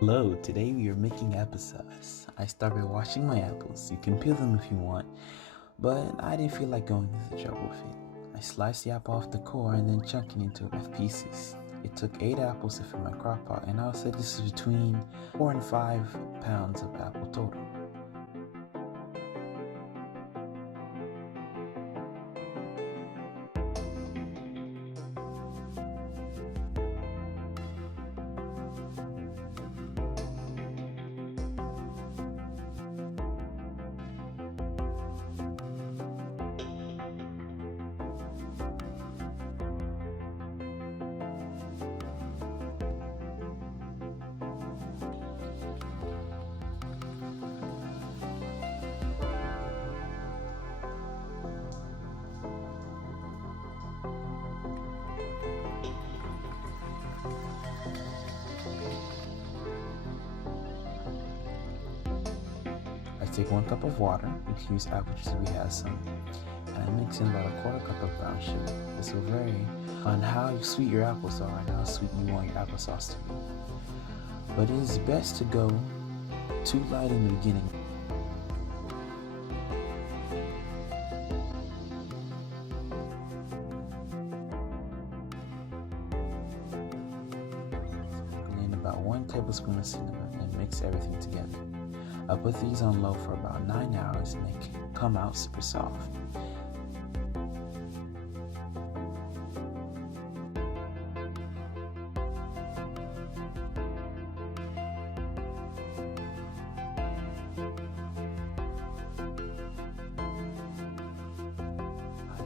Hello, today we are making applesauce. I started washing my apples. You can peel them if you want, but I didn't feel like going through the trouble with it. I sliced the apple off the core and then chunked it into rough pieces. It took 8 apples to fill my crock pot, and I would say this is between 4 and 5 pounds of apple total. I take 1 cup of water, we can use apple juice if we have some, and I mix in about a 1/4 cup of brown sugar. This will vary on how sweet your apples are and how sweet you want your applesauce to be. But it is best to go too light in the beginning. Sprinkle in about 1 tablespoon of cinnamon and mix everything together. I put these on low for about 9 hours and they can come out super soft.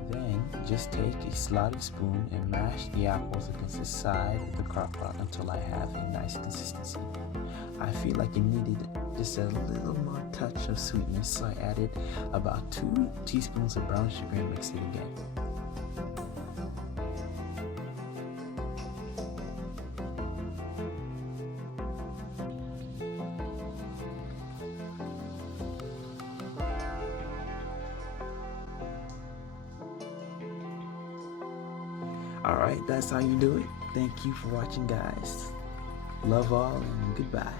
Then just take a slotty spoon and mash the apples against the side of the crock pot until I have a nice consistency. I feel like it needed just a little more touch of sweetness, so I added about 2 teaspoons of brown sugar and mixed it again. Alright, that's how you do it. Thank you for watching, guys. Love all and goodbye.